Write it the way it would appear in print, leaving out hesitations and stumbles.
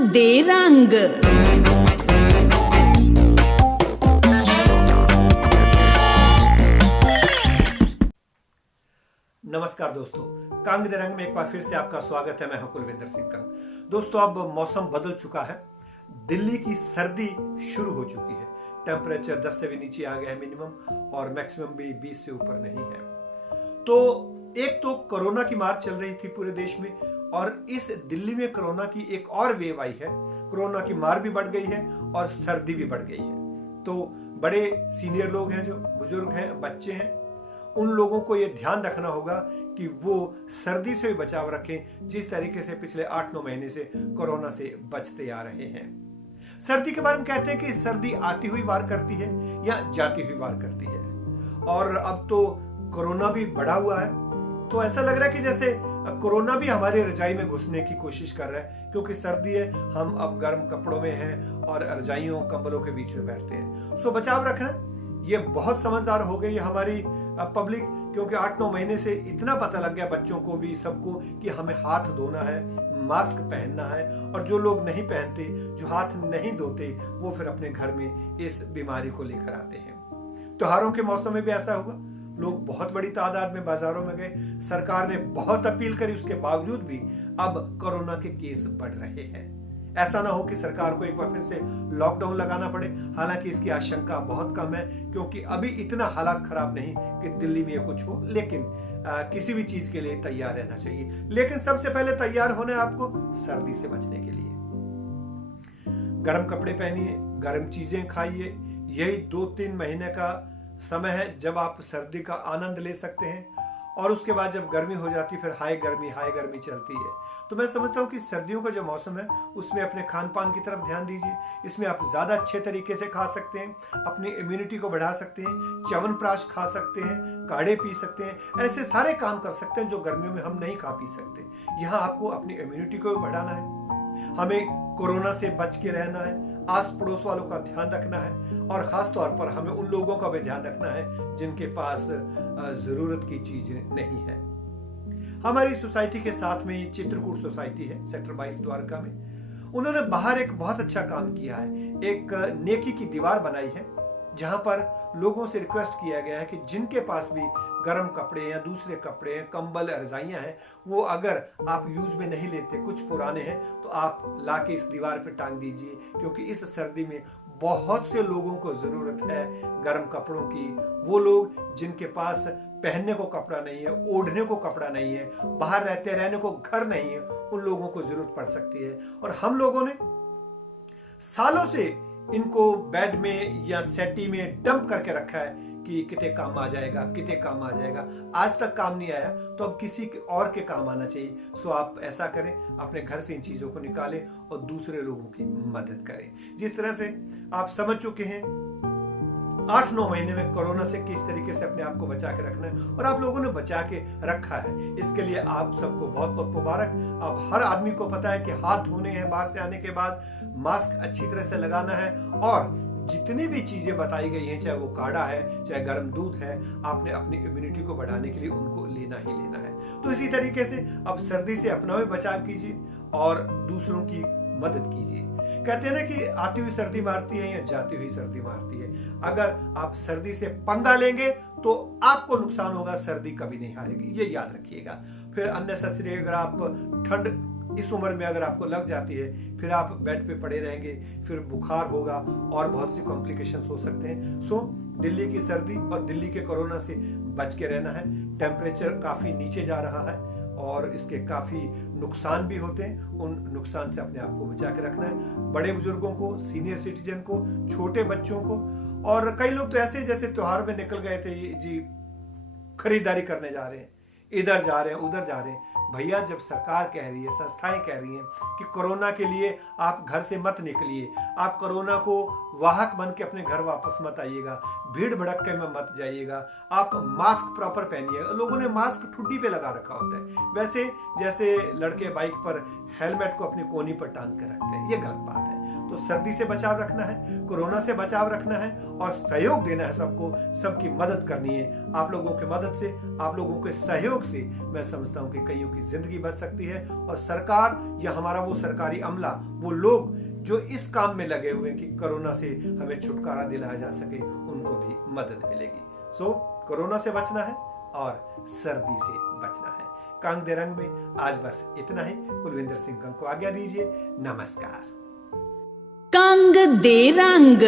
दे रंग। नमस्कार दोस्तों, कंग दे रंग में एक बार फिर से आपका स्वागत है। मैं हूं कुलविंदर सिंह कंग। दोस्तों, अब मौसम बदल चुका है। दिल्ली की सर्दी शुरू हो चुकी है। टेम्परेचर 10 से भी नीचे आ गया है मिनिमम, और मैक्सिमम भी 20 से ऊपर नहीं है। तो एक तो कोरोना की मार चल रही थी पूरे देश में, और इस दिल्ली में कोरोना की एक और वेव आई है। कोरोना की मार भी बढ़ गई है और सर्दी भी बढ़ गई है। तो बड़े सीनियर लोग हैं, जो बुजुर्ग हैं, बच्चे हैं, उन लोगों को यह ध्यान रखना होगा कि वो सर्दी से भी बचाव रखें, जिस तरीके से पिछले 8-9 महीने से कोरोना से बचते आ रहे हैं। सर्दी के बारे में कहते हैं कि सर्दी आती हुई वार करती है या जाती हुई वार करती है। और अब तो कोरोना भी बढ़ा हुआ है, तो ऐसा लग रहा है कि जैसे कोरोना भी हमारी रजाई में घुसने की कोशिश कर रहा है, क्योंकि सर्दी है, हम अब गर्म कपड़ों में हैं और रजाइयों कंबलों के बीच में बैठते हैं। सो बचाव रखना, ये बहुत समझदार हो गई है हमारी पब्लिक, क्योंकि 8-9 महीने से इतना पता लग गया बच्चों को भी, सबको, कि हमें हाथ धोना है, मास्क पहनना है। और जो लोग नहीं पहनते, जो हाथ नहीं धोते, वो फिर अपने घर में इस बीमारी को लेकर आते हैं। त्योहारों के मौसम में भी ऐसा हुआ। लोग बहुत बड़ी तादाद में बाजारों में गए। सरकार ने बहुत अपील करी, उसके बावजूद भी अब कोरोना के केस बढ़ रहे हैं। ऐसा ना हो कि सरकार को एक बार फिर से लॉकडाउन लगाना पड़े। हालांकि इसकी आशंका बहुत कम है, क्योंकि अभी इतना हालात खराब नहीं कि दिल्ली में कुछ हो। लेकिन किसी भी चीज के लिए तैयार रहना चाहिए। लेकिन सबसे पहले तैयार होना है आपको सर्दी से बचने के लिए। गर्म कपड़े पहनिए, गर्म चीजें खाइए। यही 2-3 महीने का समय है जब आप सर्दी का आनंद ले सकते हैं। और उसके बाद जब गर्मी हो जाती है, फिर हाई गर्मी चलती है। तो मैं समझता हूँ कि सर्दियों का जो मौसम है, उसमें अपने खान पान की तरफ ध्यान दीजिए। इसमें आप ज्यादा अच्छे तरीके से खा सकते हैं, अपनी इम्यूनिटी को बढ़ा सकते हैं, च्यवनप्राश खा सकते हैं, काढ़े पी सकते हैं। ऐसे सारे काम कर सकते हैं जो गर्मियों में हम नहीं खा पी सकते। यहाँ आपको अपनी इम्यूनिटी को भी बढ़ाना है, हमें कोरोना से बच के रहना है, आस पड़ोस वालों का ध्यान रखना है, और खास तौर पर हमें उन लोगों का भी ध्यान रखना है जिनके पास जरूरत की चीज नहीं है। हमारी सोसाइटी के साथ में ये चित्रकूट सोसाइटी है, सेक्टर 22 द्वारका में। उन्होंने बाहर एक बहुत अच्छा काम किया है। एक नेकी की दीवार बनाई है, जहां पर लोगों से रिक्वेस्ट किया गया है कि जिनके पास भी गर्म कपड़े या दूसरे कपड़े, कंबल, रजाइयां हैं, वो अगर आप यूज में नहीं लेते, कुछ पुराने हैं, तो आप लाके इस दीवार पे टांग दीजिए। क्योंकि इस सर्दी में बहुत से लोगों को जरूरत है गर्म कपड़ों की। वो लोग जिनके पास पहनने को कपड़ा नहीं है, ओढ़ने को कपड़ा नहीं है, बाहर रहने को घर नहीं है, उन लोगों को जरूरत पड़ सकती है। और हम लोगों ने सालों से इनको बेड में या सेटी में डंप करके रखा है कि कितने काम आ जाएगा, कितने काम आ जाएगा। आज तक काम नहीं आया, तो अब किसी और के काम आना चाहिए। सो आप ऐसा करें, अपने घर से इन चीजों को निकालें और दूसरे लोगों की मदद करें। जिस तरह से आप समझ चुके हैं 8-9 महीने में कोरोना से किस तरीके से अपने आप को बचा के रखना है, और आप लोगों ने बचा के रखा है। इसके लिए आप सबको बहुत बहुत मुबारक। अब हर आदमी को पता है कि हाथ धोने हैं, बाहर से आने के बाद मास्क अच्छी तरह से लगाना है, और जितनी भी चीजें बताई गई हैं, चाहे वो काढ़ा है, चाहे गर्म दूध है, आपने अपनी इम्यूनिटी को बढ़ाने के लिए उनको लेना ही लेना है। तो इसी तरीके से अब सर्दी से अपना भी बचाव कीजिए और दूसरों की मदद कीजिए। कहते हैं ना कि आती हुई सर्दी मारती है या जाती हुई सर्दी मारती है। अगर आप सर्दी से पंगा लेंगे तो आपको नुकसान होगा, सर्दी कभी नहीं हारेगी, ये याद रखिएगा। फिर अननेसेसरी अगर आप ठंड इस उम्र में अगर आपको लग जाती है, फिर आप बेड पे पड़े रहेंगे, फिर बुखार होगा और बहुत सी कॉम्प्लिकेशंस हो सकते हैं। सो दिल्ली की सर्दी और दिल्ली के कोरोना से बच के रहना है। टेम्परेचर काफी नीचे जा रहा है और इसके काफी नुकसान भी होते हैं। उन नुकसान से अपने आप को बचा के रखना है। बड़े बुजुर्गों को, सीनियर सिटीजन को, छोटे बच्चों को, और कई लोग तो ऐसे जैसे त्योहार में निकल गए थे जी, खरीदारी करने जा रहे हैं, इधर जा रहे हैं, उधर जा रहे हैं। भैया, जब सरकार कह रही है, संस्थाएं कह रही हैं कि कोरोना के लिए आप घर से मत निकलिए, आप कोरोना को वाहक बन के अपने घर वापस मत आइएगा, भीड़ भड़क्के में मत जाइएगा, आप मास्क प्रॉपर पहनिएगा। लोगों ने मास्क ठुड्डी पे लगा रखा होता है, वैसे जैसे लड़के बाइक पर हेलमेट को अपनी कोनी पर टांग कर रखते हैं। ये गलत बात है। तो सर्दी से बचाव रखना है, कोरोना से बचाव रखना है, और सहयोग देना है सबको, सबकी मदद करनी है। आप लोगों की मदद से, आप लोगों के सहयोग से मैं समझता हूं कि कईयों की की जिंदगी बच सकती है और सरकार या हमारा वो सरकारी अमला, वो लोग जो इस काम में लगे हुए हैं कि कोरोना से हमें छुटकारा दिलाया जा सके, उनको भी मदद मिलेगी। सो कोरोना से बचना है और सर्दी से बचना है। कांग दे रंग में आज बस इतना ही। कुलविंदर सिंह कंग को आज्ञा दीजिए। नमस्कार। कांग दे रंग।